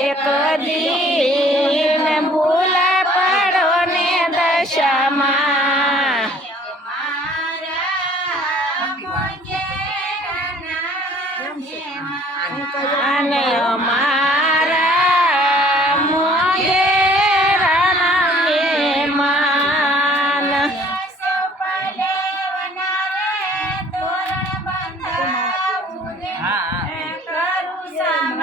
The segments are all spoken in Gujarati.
એક દીન ભૂલા પડો દશામાં. અને અમારા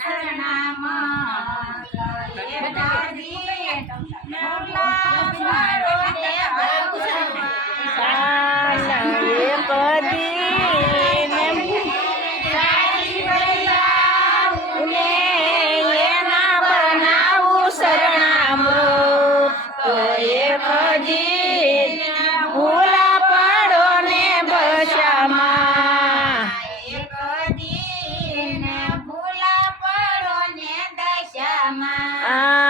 શરણામાં Salamat. Ah.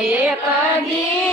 એક દી